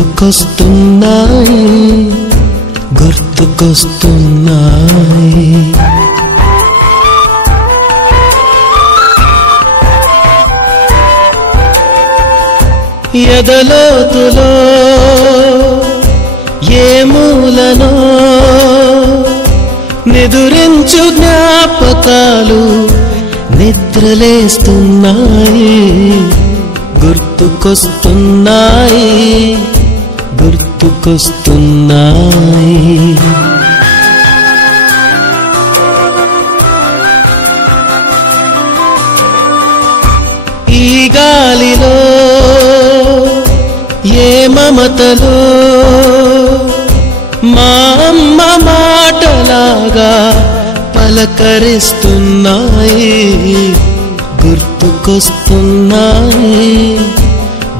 గుర్తుకొస్తున్నాయి గుర్తుకొస్తున్నాయి. ఎదలోతులో ఏ మూలనో నిదురించు జ్ఞాపకాలు నిద్రలేస్తున్నాయి గుర్తుకొస్తున్నాయి గుర్తుకొస్తున్నాయి. ఈ గాలిలో ఏ మమతలో మా అమ్మ మాటలాగా పలకరిస్తున్నాయి గుర్తుకొస్తున్నాయి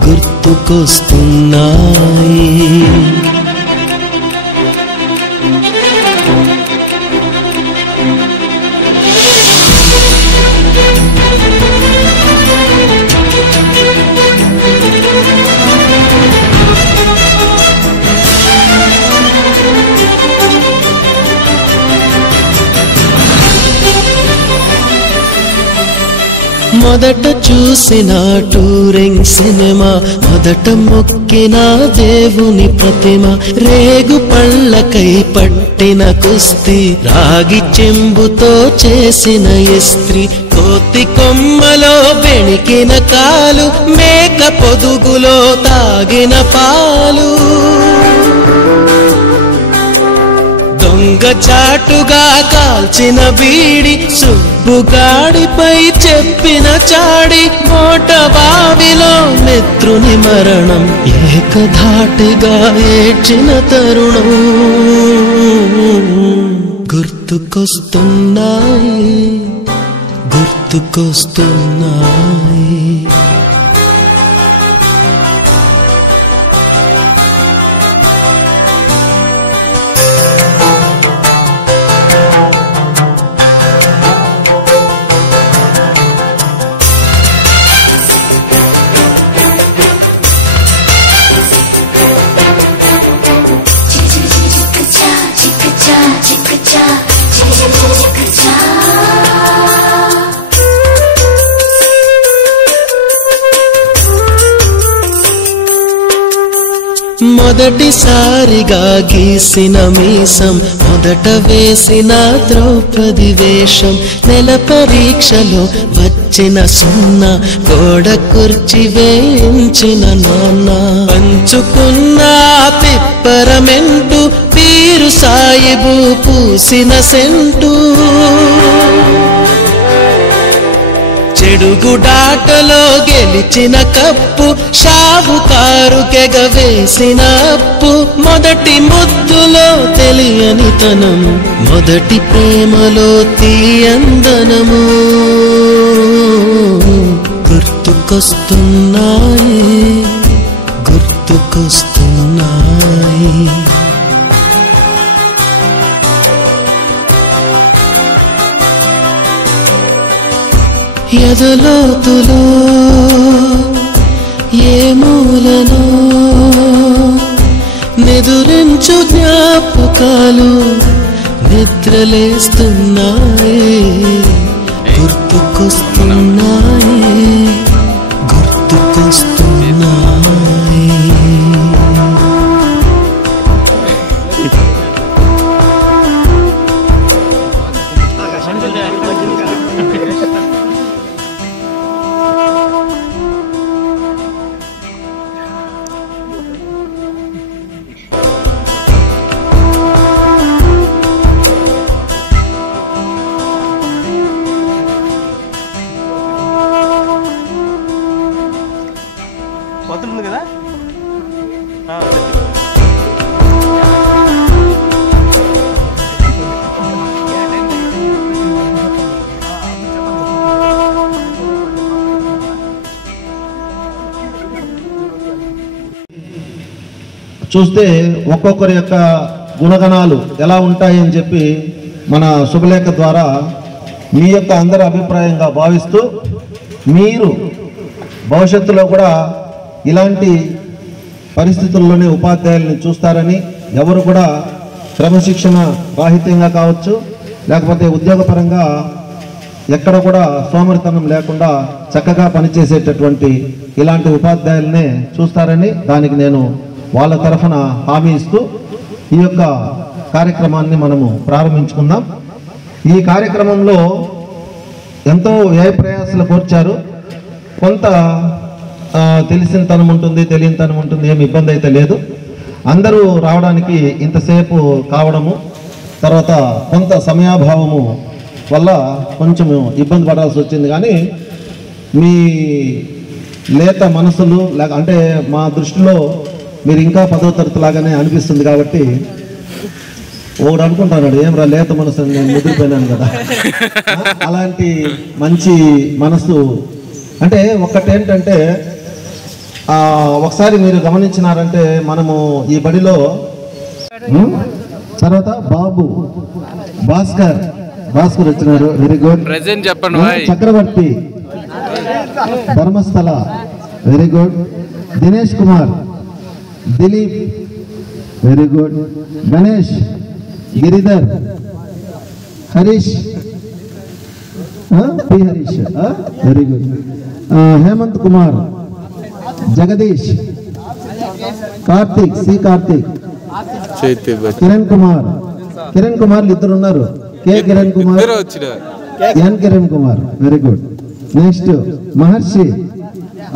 గుర్తుకొస్తున్నాయి. మొదట చూసిన టూరింగ్ సినిమా, మొదట మొక్కిన దేవుని ప్రతిమ, రేగు పళ్ళకై పట్టిన కుస్తీ, రాగి చెంబుతో చేసిన ఇస్త్రీ, కోతి కొమ్మలో బెణికిన కాలు, మేక పొదుగులో తాగిన పాలు, దొంగ చాటుగా కాల్చిన బీడి, సుబ్బుగాడిపై చెప్పిన చాడి, మోట బావిలో మిత్రుని మరణం, ఏకధాటిగా ఏడ్చిన తరుణం గుర్తుకొస్తున్నాయి గుర్తుకొస్తున్నాయి. మొదటిసారిగా గీసిన మీసం, మొదట వేసిన ద్రౌపది వేషం, నెల పరీక్షలో వచ్చిన సున్నా, గోడ కుర్చీ వేయించిన నాన్న, పంచుకున్న పిప్పరమెంటు, పీరు సాయిబు పూసిన సెంటు, చెడుగుడాటలో గెలిచిన కప్పు, షావుకారు కెగవేసిన అప్పు, మొదటి ముద్దులో తెలియని తనం, మొదటి ప్రేమలో తీయందనము గుర్తుకొస్తున్నాయి గుర్తుకొస్తున్నాయి. ఎదలోతులో ఏ మూలనో నిదురించు జ్ఞాపకాలు నిద్రలేస్తున్నాయి గుర్తుకొస్తున్నాయి గుర్తుకొస్తున్నాయి. పోతుంది కదా. చూస్తే ఒక్కొక్కరి యొక్క గుణగణాలు ఎలా ఉంటాయని చెప్పి మన శుభలేఖ ద్వారా మీ యొక్క అందరి అభిప్రాయంగా భావిస్తూ, మీరు భవిష్యత్తులో కూడా ఇలాంటి పరిస్థితుల్లోనే ఉపాధ్యాయుల్ని చూస్తారని, ఎవరు కూడా క్రమశిక్షణ రాహిత్యంగా కావచ్చు, లేకపోతే ఉద్యోగపరంగా ఎక్కడ కూడా సోమరితనం లేకుండా చక్కగా పనిచేసేటటువంటి ఇలాంటి ఉపాధ్యాయులనే చూస్తారని దానికి నేను వాళ్ళ తరఫున హామీ ఇస్తూ ఈ యొక్క కార్యక్రమాన్ని మనము ప్రారంభించుకుందాం. ఈ కార్యక్రమంలో ఎంతో వ్యయ ప్రయాసాలు కోర్చారు. కొంత తెలిసిన తనం ఉంటుంది, తెలియని తనం ఉంటుంది, ఏమి ఇబ్బంది అయితే లేదు. అందరూ రావడానికి ఇంతసేపు కావడము, తర్వాత కొంత సమయాభావము వల్ల కొంచెం ఇబ్బంది పడాల్సి వచ్చింది. కానీ మీ లేత మనసులు అంటే మా దృష్టిలో మీరు ఇంకా 10వ తరగతి లాగానే అనిపిస్తుంది. కాబట్టి ఒకడు అనుకుంటున్నాడు, ఏమరా లేత మనసు, నేను ముదిరిపోయినాను కదా. అలాంటి మంచి మనసు అంటే ఒకటేంటంటే, ఒకసారి మీరు గమనించినారంటే మనము ఈ బడిలో తర్వాత భాస్కర్ వచ్చినారు, very good. Chakravarthy Dharmasthala, very good. Dinesh Kumar, Dilip, very good. Ganesh, Giridhar, Harish, Harish, very good. Hemanth Kumar, Jagadish, Karthik, Kiran Kumar ఇద్దరు ఉన్నారు. K Kiran Kumar, N Kiran Kumar, very good. Next Maharshi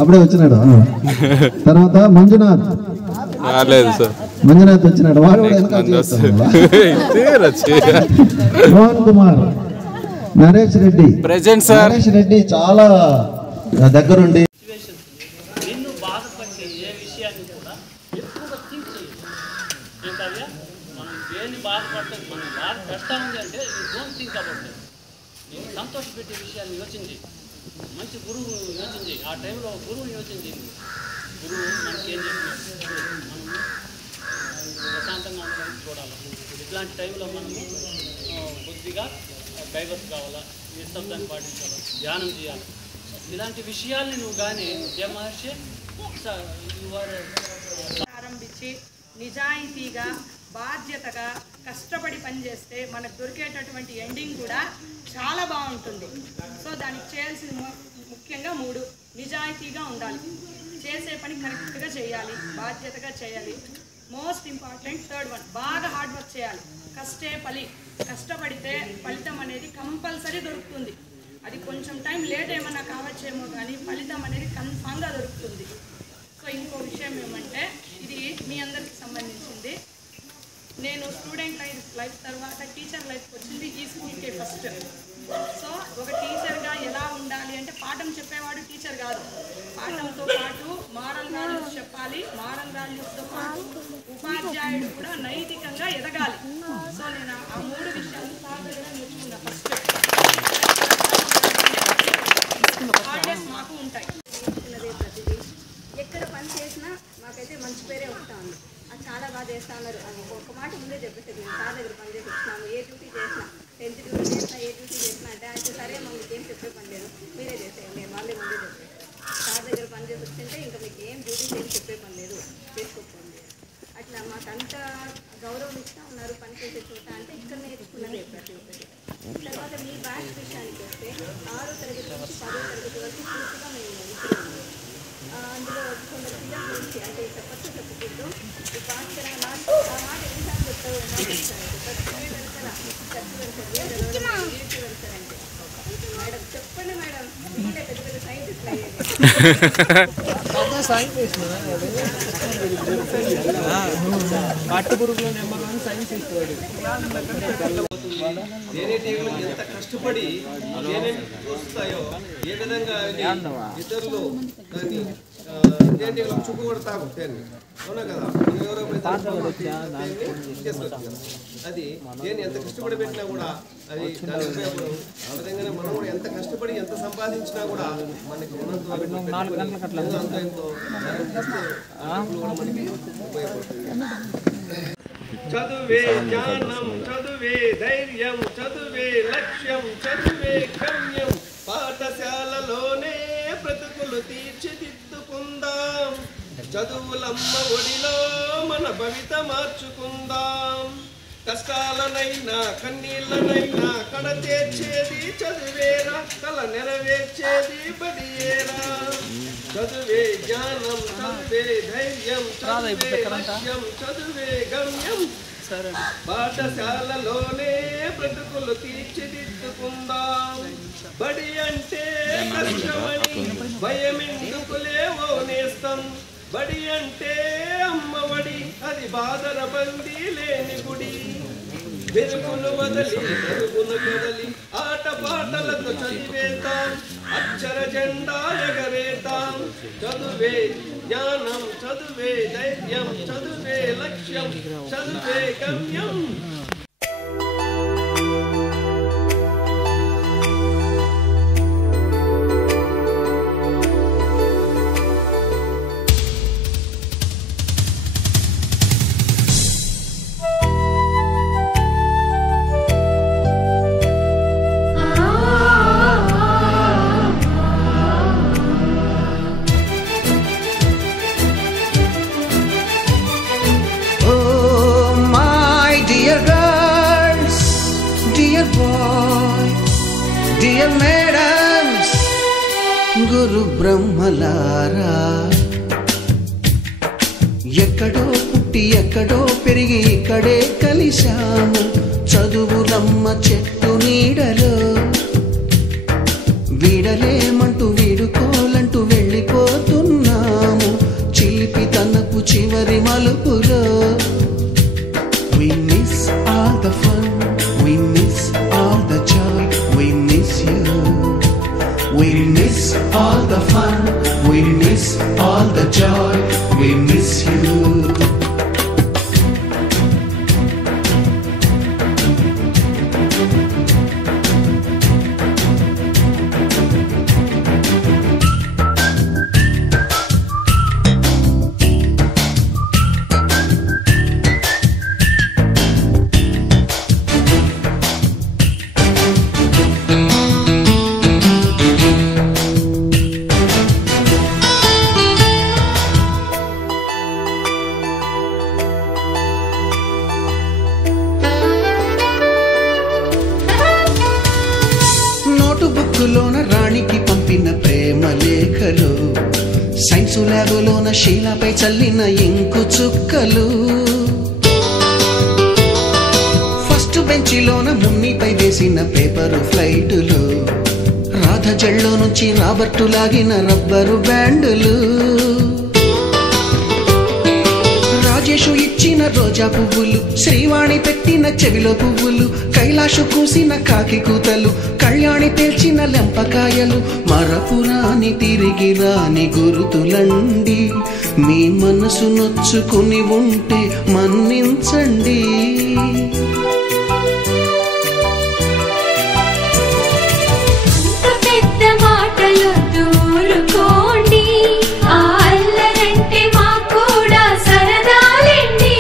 అప్పుడే వచ్చినాడు. తర్వాత మంజునాథ్ వచ్చినాడు, వాడు మోహన్ కుమార్, నరేష్ రెడ్డి చాలా దగ్గరుండి నిన్ను బాధపడితే ఏ విషయాన్ని కూడా ఎక్కువగా థింక్ చేయాలి. మనం దేన్ని బాధపడుతుంది, మనం బాధ పెడతా ఉంది అంటే డోంట్ థింక్ అబౌట్ ఇట్. నేను సంతోషపెట్టే విషయాన్ని యోచించి, మంచి గురువు యోచించి, ఆ టైంలో గురువుని యోచించి, గురువు మనకి ఏం చెప్పినట్టు మనము ప్రశాంతంగా ఉండడానికి చూడాలి. ఇట్లాంటి టైంలో మనము కొద్దిగా డైవర్స్ కావాలా, నిశ్శబ్దాన్ని పాటించాలి, ధ్యానం చేయాలి. ఇలాంటి విషయాల్ని నువ్వు కానీ ఏ మహర్షి ప్రారంభించి నిజాయితీగా బాధ్యతగా కష్టపడి పనిచేస్తే మనకు దొరికేటటువంటి ఎండింగ్ కూడా చాలా బాగుంటుంది. సో దానికి చేయాల్సింది ముఖ్యంగా 3: నిజాయితీగా ఉండాలి, చేసే పని కరెక్ట్గా చేయాలి, బాధ్యతగా చేయాలి. మోస్ట్ ఇంపార్టెంట్ 3rd వన్, బాగా హార్డ్ వర్క్ చేయాలి. కష్టపడితే ఫలితం అనేది కంపల్సరీ దొరుకుతుంది. అది కొంచెం టైం లేట్ ఏమన్నా కావచ్చేమో కానీ ఫలితం అనేది కన్ఫామ్గా దొరుకుతుంది. సో ఇంకో విషయం ఏమంటే, ఇది మీ అందరికి సంబంధించింది. నేను స్టూడెంట్ లైఫ్ తర్వాత టీచర్ లైఫ్కి వచ్చింది ఈ స్కూల్కే ఫస్ట్. సో ఒక టీచర్గా ఎలా ఉండాలి అంటే, పాఠం చెప్పేవాడు టీచర్ కాదు, పాఠంతో పాటు మారల్ వాల్యూస్ చెప్పాలి. మారల్ వాల్యూస్తో పాటు ఉపాధ్యాయుడు కూడా నైతికంగా ఎదగాలి. సో నేను ఆ 3 విషయాలు సాధారణంగా నేర్చుకున్నా. ఫస్ట్ హాలిడేస్ మాకు ఉంటాయి. ప్రతిదీ ఎక్కడ పని చేసినా మాకైతే మంచి పేరే వస్తూ ఉంది. అది చాలా బాగా చేస్తా ఉన్నారు అని ఒక మాట ముందే చెప్పేసి, మేము సార్ దగ్గర పని చేసి వచ్చినాము, ఏ డ్యూటీ చేసినా, 10th డ్యూటీ చేసినా, ఏ డ్యూటీ చేసినా అంటే అయితే సరే మాకు ఏం చెప్పే పని లేదు, మీరే చేసేయండి, నేను వాళ్ళే ముందే చెప్పాను. సార్ దగ్గర పని చేసి వచ్చింటే ఇంకా మీకు ఏం డ్యూటీస్ ఏం చెప్పే పని లేదు, చేసుకోకపోండి. అట్లా మాకు అంత గౌరవం ఇస్తూ ఉన్నారు పని చేసే చోట. అంటే ఇక్కడ నేర్చుకున్నదే ప్రతి ఒక్కటి. తర్వాత మీ బ్యాచ్ విషయానికి వస్తే 6వ తరగతి నుంచి 10వ తరగతి వరకు పూర్తిగా మేము ఇస్తున్నాము. అందులో కొందరు పిల్లల గురించి అంటే చెప్పకూడదు, ఈ భాష ఆ మాట ఎన్నిసార్లు చెప్తారు మేడం, చెప్పండి మేడం, మీరే పెద్ద పెద్ద సైంటిస్ట్ అయ్యేది. పట్టుపురుగులో నెంబర్ 1 సైన్స్ ఇస్తాడు. తేనెటీగలు ఎంత కష్టపడి తేనె వస్తాయో, ఏ విధంగా ఇతరులు దాన్ని తేనెటీగలు చుక్కు కొడతాము తేనె, అవునా కదా. ఎవరో అది తేనె ఎంత కష్టపడి పెట్టినా కూడా అది దాని ఉపయోగం. ఆ విధంగానే మనం కూడా ఎంత కష్టపడి ఎంత సంపాదించినా కూడా మనకి ఉన్నంత ఎంతో కూడా మనకి ఉపయోగపడుతుంది. చదువే జ్ఞానం, చదువే ధైర్యం, చదువే లక్ష్యం, చదువే గమ్యం, పాఠశాలలోనే బ్రతుకులు తీర్చిదిద్దుకుందాం. చదువులమ్మ ఒడిలో మన భవిత మార్చుకుందాం. కష్టాలనైనా కన్నీళ్ళనైనా కడ తీర్చేది చదువేరా, కల నెరవేర్చేది బడియేరా. చదువే జ్ఞానం, చదువే ధైర్యం, చదువే లక్ష్యం, చదువే గమ్యం. పాఠశాలలోనే బ్రతుకులు తీర్చిదిద్దుకుందాం. బడి అంటే కష్టమని భయమెందుకులే ఓనేస్తాం. బడి అంటే అమ్మఒడి, అది బాదర బందీ లేని గుడి. వెలుగును వదలి వెలుగును కదలి ఆట పాటలతో చదివేతాం. అక్షర జెండా ఎగరేతాం. చదువే జ్ఞానం, చదువే ధైర్యం, చదువే లక్ష్యం, చదువే గమ్యం. గురు బ్రహ్మలారా, ఎక్కడో పుట్టి ఎక్కడో పెరిగి ఇక్కడే కలిశాము. చదువులమ్మ చెట్టు నీడలో వీడలేమంటూ వీడుకోలంటూ వెళ్ళిపోతున్నాము. చిలిపి తనపు చివరి మలుపులో we miss all the fun, we miss all the joy, we miss you. We miss all the fun, we miss all the joy, we miss you. బుక్కులోన రాణికి పంపిన ప్రేమ లేఖలు, సైన్సు ల్యాబులోన శీలపై చల్లిన ఇంకు చుక్కలు, ఫస్ట్ బెంచిలోన మున్నిపై వేసిన పేపరు ఫ్లైటులు, రాధ జల్లో నుంచి రాబర్టు లాగిన rubber బ్యాండులు, Rajesh ఇచ్చిన రోజా పువ్వులు, శ్రీవాణి పెట్టిన చెవిలో పువ్వులు, కైలాషు కూసిన కాకి కూతలు, కళ్యాణి పేల్చిన లెంపకాయలు, మరపురాని తిరిగి రాని గురుతులండి. మీ మనసు నొచ్చుకుని ఉంటే మన్నించండి. పెద్ద మాటలు దూరుకోండి, అల్లరంటే మాకు కూడా సరదాలండి.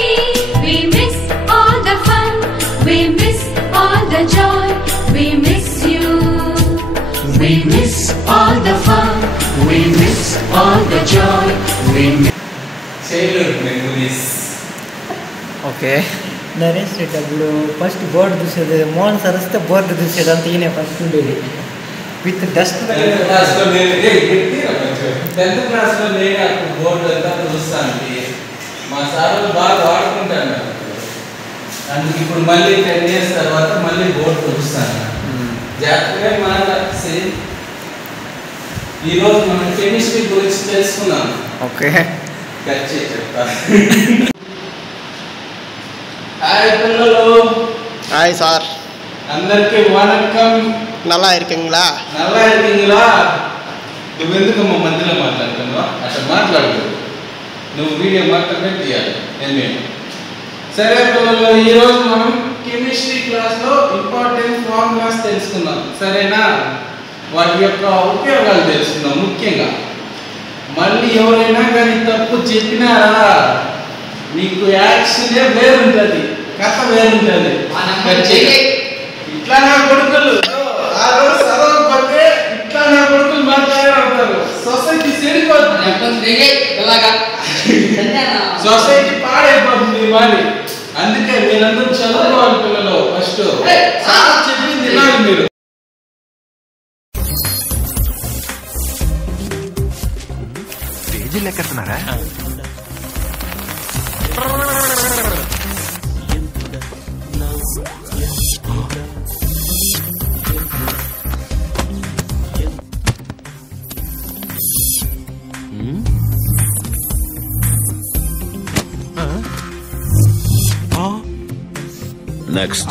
We miss all the fun, we miss all the joy, we miss you. We miss all the fun, we miss all the joy, we miss childhood memories. Okay Naresh Reddy అప్పుడు ఫస్ట్ బోర్డు చూసేది, మోహన్ సార్ వస్తే board చూసేది అంత ఈయన first ఉండేది with dust. 10th క్లాస్లో నేను అప్పుడు బోర్డు అంతా చూస్తాను. మా సార్ బాగా వాడుకుంటాను. అందుకు ఇప్పుడు మళ్ళీ 10 years తర్వాత మళ్ళీ బోర్డు చూస్తాను. జాగ్రత్తగా మాట్లాడి ఈరోజు మనం కెమిస్ట్రీ గురించి తెలుసుకున్నాం. ఓకే ఖర్చు చెప్తాను. హాయ్ పిల్లలు. Hi sir. అందరికీ వణకం. நல்லா இருக்கீங்களா? நல்லா இருக்கீங்களா? నువ్వెందుకమ్మా మధ్యలో మాట్లాడుతున్నావు? అట్లా మాట్లాడదు. నువ్వు వీడియో మాత్రమే తీయాలి. సరే పిల్లలు, ఈరోజు మనం కెమిస్ట్రీ క్లాస్లో ఇంపార్టెంట్ ఫార్ములాస్ తెలుసుకుందాం. సరేనా? వాటి యొక్క ఉపయోగాలు తెలుసుకుందాం. ముఖ్యంగా మళ్ళీ ఎవరైనా కానీ తప్పు చెప్పినారా, నీకు యాక్షనే వేరుంటుంది, కథ వేరుంటుంది. ఇట్లా నా కొడుకులు ఆ రోజు చదవకపోతే ఇట్లా నా కొడుకులు మాట్లాడే ఉంటారు. సొసైటీ చెడిపోతుంది. సొసైటీ పాడైపోతుంది మరి. అందుకే మీరందరూ చదువుకోవాలి పిల్లలు. ఫస్ట్ చెప్పింది వినాలి మీరు. ఎక్కడున్నారా? Next.